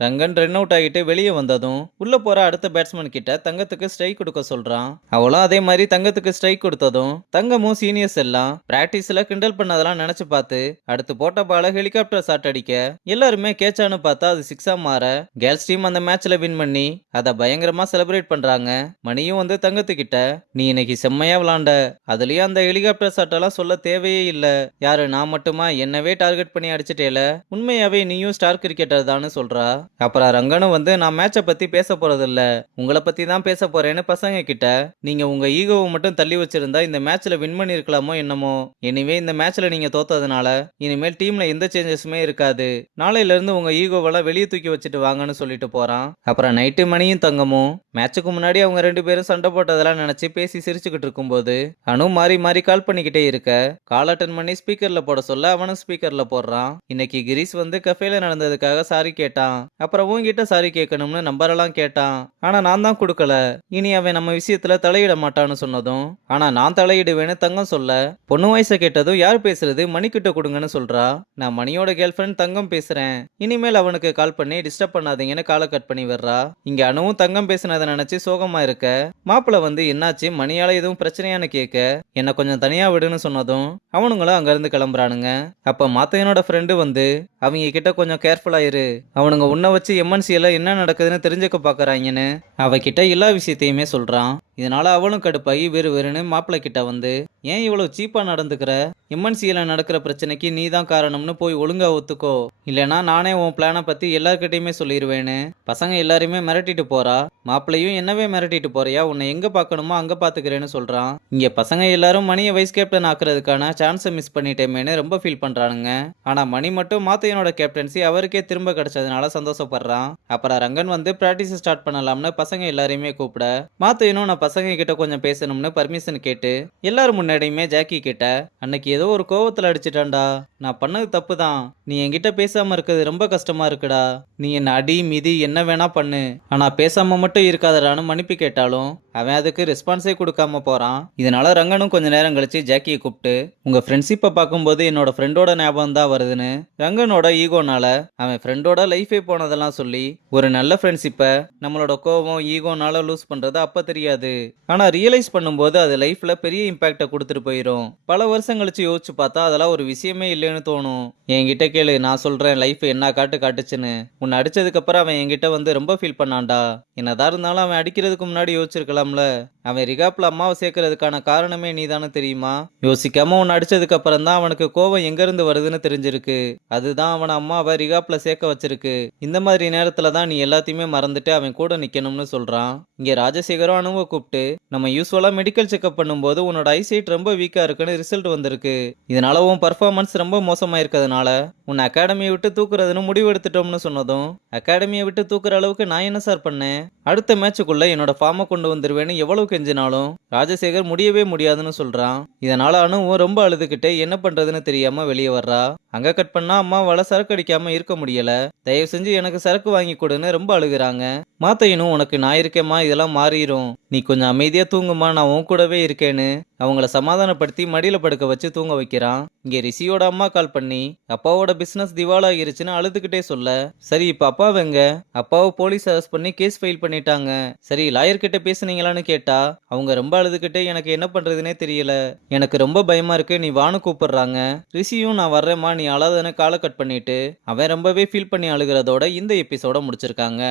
Rangan run out ஆகிட்டு வெளியே வந்ததும் உள்ள போற அடுத்த பேட்ஸ்மேன் கிட்ட தங்கத்துக்கு ஸ்ட்ரைக் கொடுக்க சொல்றான். அவளும் அதே மாதிரி தங்கத்துக்கு ஸ்ட்ரைக் கொடுத்ததும் தங்கமும் சீனியர்ஸ் எல்லாம் பிராக்டிஸ்ல கிண்டல் பண்ணதெல்லாம் நினைச்சு பார்த்து அடுத்து போட்ட பால ஹெலிகாப்டர் ஷாட் அடிக்க எல்லாருமே கேட்சான்னு பார்த்தா அது சிக்ஸா மாற கேர்ள்ஸ் டீம் அந்த மேட்ச்ல வின் பண்ணி அதை பயங்கரமா செலிப்ரேட் பண்றாங்க. மணியும் வந்து தங்கத்துக்கிட்ட நீ இன்னைக்கு செம்மையா விளாண்ட, அதுலயும் அந்த ஹெலிகாப்டர் ஷாட் எல்லாம் சொல்ல தேவையே இல்ல, யாரு நான் மட்டுமா என்னவே டார்கெட் பண்ணி அடிச்சிட்டேல, உண்மையாவே நீயும் ஸ்டார் கிரிக்கெட்டர் தான்னு சொல்றா. அப்புறம் ரங்கனும் வந்து நான் மேட்சை பத்தி பேச போறது இல்ல, உங்களை பத்தி தான் பேச போறேன்னு பசங்க கிட்ட நீங்க உங்க ஈகோவை மட்டும் தள்ளி வச்சிருந்தா இந்த மேட்ச்ல வின் பண்ணிருக்கலாமோ என்னமோ, எனிவே இந்த மேட்ச்ல நீங்க தோத்ததுனால இனிமேல் டீம்ல எந்த சேஞ்சஸுமே இருக்காது, நாளையில இருந்து உங்க ஈகோவெல்லாம் வெளியே தூக்கி வச்சுட்டு வாங்கன்னு சொல்லிட்டு போறான். அப்புறம் நைட்டு மணியும் தங்கமும் மேட்சுக்கு முன்னாடி அவங்க 2 பேரும் சண்டை போட்டதெல்லாம் நினைச்சு பேசி சிரிச்சுக்கிட்டு இருக்கும்போது அனு மாறி மாறி கால் பண்ணிக்கிட்டே இருக்க கால் அட்டன் பண்ணி ஸ்பீக்கர்ல போட சொல்ல அவனும் ஸ்பீக்கர்ல போடுறான். இன்னைக்கு கிரீஸ் வந்து கஃபேல நடந்ததுக்காக சாரி கேட்டான், அப்புறம் உன்கிட்ட சாரி கேட்கணும்னு நம்பரெல்லாம் கேட்டான், ஆனா நான் தான் கொடுக்கல, இனி அவன் நம்ம விஷயத்துல தலையிட மாட்டான்னு சொன்னதும் ஆனா நான் தலையிடுவேன்னு தங்கம் சொல்ல பொண்ணு வயசை கேட்டதும் யார் பேசுறது மணிக்கிட்ட கொடுங்கன்னு சொல்றா. நான் மணியோட கேர்ள் ஃப்ரெண்ட் தங்கம் பேசுறேன், இனிமேல் அவனுக்கு கால் பண்ணி டிஸ்டர்ப் பண்ணாதீங்கன்னு காலை கட் பண்ணி வர்றா. இங்க அனுவும் தங்கம் பேசினதை நினைச்சு சோகமா இருக்க மாப்பிள்ள வந்து என்னாச்சு மணியால எதுவும் பிரச்சனையான்னு கேட்க என்ன கொஞ்சம் தனியா விடுன்னு சொன்னதும் அவனுங்களும் அங்க இருந்து கிளம்புறானுங்க. அப்ப மாத்தையனோட ஃப்ரெண்டு வந்து அவங்க கிட்ட கொஞ்சம் கேர்ஃபுல்லா இரு, அவனுங்க உன்னை வச்சு எம்என்சில என்ன நடக்குதுன்னு தெரிஞ்சுக்க பாக்குறாங்கன்னு அவகிட்ட எல்லா விஷயத்தையுமே சொல்றான். இதனால அவளும் கடுப்பாகி வெறுன்னு மாப்பிள்ளை கிட்ட வந்து ஏன் இவ்வளவு சீப்பா நடந்துக்கிற, எம்என்சியில நடக்கிற பிரச்சனைக்கு நீ தான் காரணம்னு போய் ஒழுங்கா ஒத்துக்கோ, இல்லனா நானே உன் பிளானை பத்தி எல்லார்கிட்டயுமே சொல்லிடுவேன்னு பசங்க எல்லாருமே மிரட்டிட்டு போறா. மாப்பிள்ளையும் என்னவே மிரட்டிட்டு போறியா, உன்னை எங்க பாக்கணுமோ அங்க பாத்துக்கிறேன்னு சொல்றான். இங்க பசங்க எல்லாரும் மணியை வைஸ் கேப்டன் ஆக்குறதுக்கான சான்ஸை மிஸ் பண்ணிட்டேமேன்னு ரொம்ப ஃபீல் பண்றானுங்க. ஆனா மணி மட்டும் மாத்தையனோட கேப்டன்சி அவருக்கே திரும்ப கிடைச்சதுனால சந்தோஷப்படுறான். அப்புறம் ரங்கன் வந்து பிராக்டிஸ் ஸ்டார்ட் பண்ணலாம்னு பசங்க எல்லாரையுமே கூப்பிட மாத்தையனும் நான் பசங்க கிட்ட கொஞ்சம் பேசணும்னு பர்மிஷன் கேட்டு எல்லாரும் முன்னாடியுமே ஜாக்கி கிட்ட அன்னைக்கு ஏதோ ஒரு கோவத்துல அடிச்சிட்டான்டா, நான் பண்ணது தப்பு தான், நீ என்கிட்ட பேசாம இருக்கிறது ரொம்ப கஷ்டமா இருக்குடா, நீ என்ன அடி மிதி என்ன வேணா பண்ணு, ஆனா பேசாம மட்டும் இருக்காதடான்னு மன்னிப்பு கேட்டாலும் அவன் அதுக்கு ரெஸ்பான்ஸே கொடுக்காம போறான். இதனால ரங்கனும் கொஞ்ச நேரம் கழிச்சு ஜாக்கியை கூப்பிட்டு உங்க ஃப்ரெண்ட்ஷிப்பை பார்க்கும்போது என்னோட ஃப்ரெண்டோட ஞாபகம் தான் வருதுன்னு ரங்கனோட ஈகோனால அவன் ஃப்ரெண்டோட லைஃபே போனதெல்லாம் சொல்லி ஒரு நல்ல ஃப்ரெண்ட்ஷிப்பை நம்மளோட கோபம் ஈகோனால லூஸ் பண்றது அப்ப தெரியாது, ஆனா ரியலைஸ் பண்ணும்போது அது லைஃப்ல பெரிய இம்பாக்டை கொடுத்துட்டு போயிடும், பல வருஷம் கழிச்சு யோசிச்சு பார்த்தா அதெல்லாம் ஒரு விஷயமே இல்லைன்னு தோணும், என்கிட்ட கேளு நான் சொல்றேன் லைஃப் என்ன காட்டுச்சுன்னு, உன்னை அடிச்சதுக்கு அப்புறம் அவன் என்கிட்ட வந்து ரொம்ப ஃபீல் பண்ணான்டா, என்னதான் இருந்தாலும் அவன் அடிக்கிறதுக்கு முன்னாடி யோசிச்சிருக்கலாம்ல, அவன் ரிகாப்ல அம்மாவை சேர்க்கறதுக்கான காரணமே நீதானு தெரியுமா, யோசிக்காம உன்னை அடிச்சதுக்கு அப்புறம் தான் அவனுக்கு கோவம் எங்க இருந்து வருதுன்னு தெரிஞ்சிருக்கு, அதுதான் அவன் அம்மாவை ரிகாப்ல சேர்க்க வச்சிருக்கு, இந்த மாதிரி நேரத்துல தான் நீ எல்லாத்தையுமே மறந்துட்டு அவன் கூட நிக்கணும்னு சொல்றான். இங்க ராஜசேகரும் அனுவை கூப்பிட்டு நம்ம யூஸ்வலா மெடிக்கல் செக்அப் பண்ணும்போது உன்னோட ஐசைட் ரொம்ப வீக்கா இருக்குன்னு ரிசல்ட் வந்திருக்கு, இதனால உன் பர்ஃபார்மன்ஸ் ரொம்ப மோசமா இருக்கிறதுனால உன் அகாடமியை விட்டு தூக்குறதுன்னு முடிவு எடுத்துட்டோம்னு சொன்னதும் அகாடமியை விட்டு தூக்குற அளவுக்கு நான் என்ன சார் பண்ணேன், அடுத்த மேட்சுக்குள்ள என்னோட ஃபார்மை கொண்டு வந்துருவேன்னு எவ்வளவு கெஞ்சினாலும் ராஜசேகர் முடியவே முடியாதுன்னு சொல்றான். இதனால அனுவும் ரொம்ப அழுதுகிட்டே என்ன பண்றதுன்னு தெரியாம வெளியே வர்றா. அங்க கட் பண்ணா அம்மாவால சரக்கு அடிக்காம இருக்க முடியல, தயவு செஞ்சு எனக்கு சரக்கு வாங்கி கொடுன்னு ரொம்ப அழுகுறாங்க. மாத்தையனும் உனக்கு நான் இருக்கேம்மா இதெல்லாம் மாறிடும், நீ கொஞ்சம் அமைதியா தூங்குமா நான் உன் கூடவே இருக்கேன்னு அவங்கள சமாதானப்படுத்தி மடியில படுக்க வச்சு தூங்க வைக்கிறான். இங்க ரிஷியோட அம்மா கால் பண்ணி அப்பாவோட பிசினஸ் திவாலாகிருச்சுன்னு அழுதுகிட்டே சொல்ல சரி இப்ப அப்பாவை எங்க, அப்பாவை போலீஸ் அரெஸ்ட் பண்ணி கேஸ் ஃபைல் பண்ணிட்டாங்க, சரி லாயர் கிட்ட பேசுனீங்களான்னு கேட்டா அவங்க ரொம்ப அழுதுகிட்டே எனக்கு என்ன பண்றதுனே தெரியல, எனக்கு ரொம்ப பயமா இருக்கு நீ வான்னு கூப்பிடுறாங்க. ரிஷியும் நான் வர்றேம்மா நீ அழாதன்னு காலை கட் பண்ணிட்டு அவன் ரொம்பவே ஃபீல் பண்ணி அழுகிறதோட இந்த எபிசோட முடிச்சிருக்காங்க.